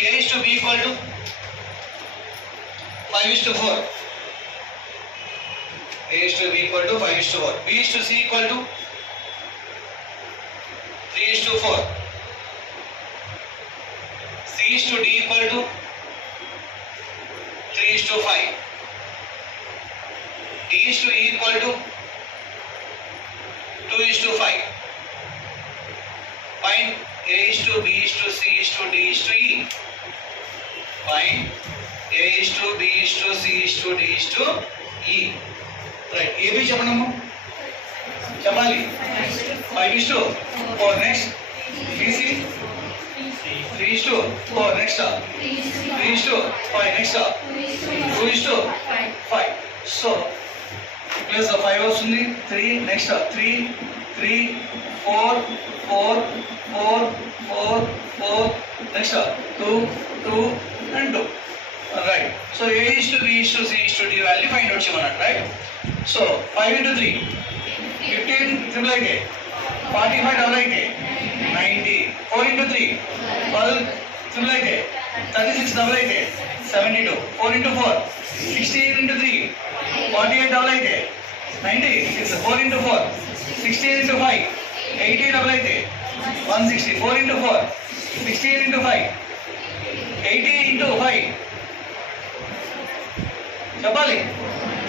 A is to B equal to 5 is to 4. A is to B equal to 5 is to 4. B is to C equal to 3 is to 4. C is to D equal to 3 is to 5. D is to E equal to 2 is to 5. Find A is to B is to C is to D is to E. Find A is to B is to C is to D is to E. Right. A B చెప్పండి చెప్పాలి 5 is to 4 next. B C 3 is to 4 next. 3 is to 5 next. 2 is to 5. So plus 5 వస్తుంది 3 next 3 3 4 4 4 4 4 next 2 2 and 2. Right. So A is to B is to C is to D value find out చేయమన్నాడు. Right. So 5 into 3 15 triple I K 45 double I K 90. 4 into 3 12 triple I K 36 double I K 72. 4 into 4 16 into 3 48 double I K 90. 4 into 4 16 into 5 80 double I K 160. 4 into 4 16 into 5 80 into 5 చెప్పాలి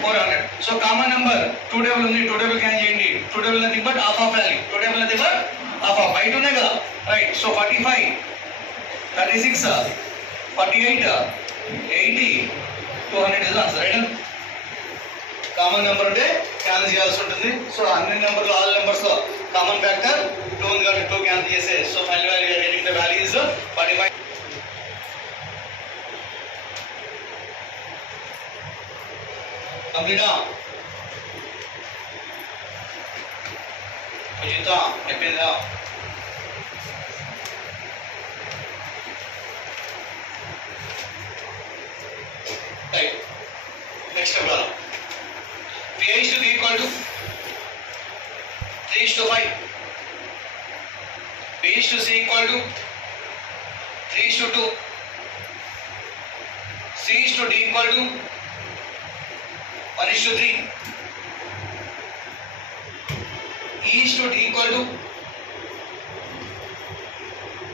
400. So common number 2 టేబుల్ ఉంది 2 టేబుల్ క్యాన్ చేయండి 2 table nothing but half of value 2 table nothing but half of బయట ఉన్నాయి కదా. Right. So 45 36 48 80 200 is answer. Right. Common number అంటే cancel చేయాల్సి ఉంటుంది. సో అన్ని నెంబర్లు ఆల్ నెంబర్స్ లో కామన్ ఫ్యాక్టర్ 2 ఉంది కాబట్టి 2 క్యాన్సిల్ చేసే. So final value getting the value is 45. కంప్లీటా అజిత అయిపోయిందా? Right. Next step P is to B equal to 3 is to 5. B is to C equal to 3 is to 2. C is to D equal to 1 is to 3. E is to D equal to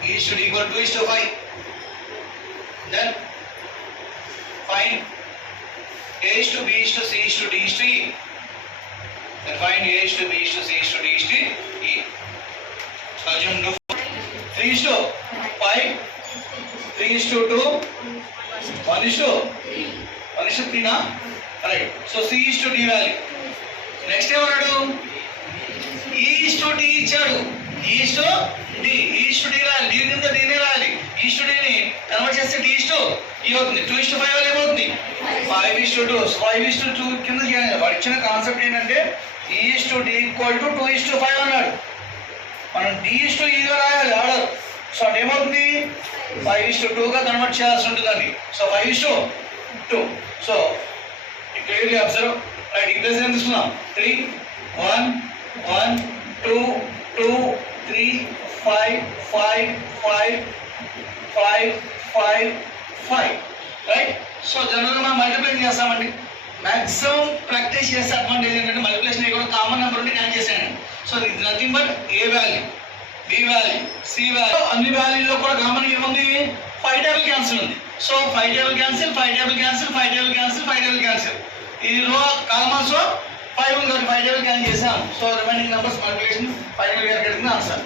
2 is to 5. Then find A is to B is to C is to D is to E. Then find A is to B is to C is to D is to E. Assume 3 is to 5, 3 is to 2, 1 is to 3 na? Right. So C is to D value. Next ఏమన్నాడు? E is to D ఇచ్చాడు. E is to D. E is to D రాయాలి. D కింద D నే రాయాలి. E is to D ని కన్వర్ట్ చేస్తే D is to E అవుతుంది. 2 is to 5 వల్ల ఏమవుతుంది? 5 is to 2. 5 is to 2 కింద చేయాలి. వాడు ఇచ్చిన కాన్సెప్ట్ ఏంటంటే E is to D equal to 2 is to 5 అన్నాడు. మనం D is to E గా రాయాలి ఆర్డర్. సో అంటే ఏమవుతుంది? 5 is to 2 గా కన్వర్ట్ చేయాల్సి ఉంటుందండి. సో 5 is to 2. So clearly observe. Right. ఈ ప్లేస్ ఏం తీసుకున్నాం? 3 1 1 2 2 3 5 5 5 5 5 5. రైట్. సో జనరల్గా మనం మల్టిప్లై చేస్తామండి. మ్యాక్సిమం ప్రాక్టీస్ చేసే అడ్వాంటేజ్ ఏంటంటే మల్టిప్లికేషన్ కూడా కామన్ నెంబర్ ఉంటే క్యాన్ చేసాను. సో ఇది nothing but A value B value C value అన్ని వాల్యూలో కూడా కామన్ ఏముంది? 5 టేబుల్ క్యాన్సిల్ ఉంది. So 5 table cancel 5 table cancel 5 table cancel 5 table cancel. ఈ రో కామన్స్ 5 ఉంది కాబట్టి 5 టేబుల్ క్యాన్సిల్ చేసాం. So remaining numbers multiplication 5 table cancel answer.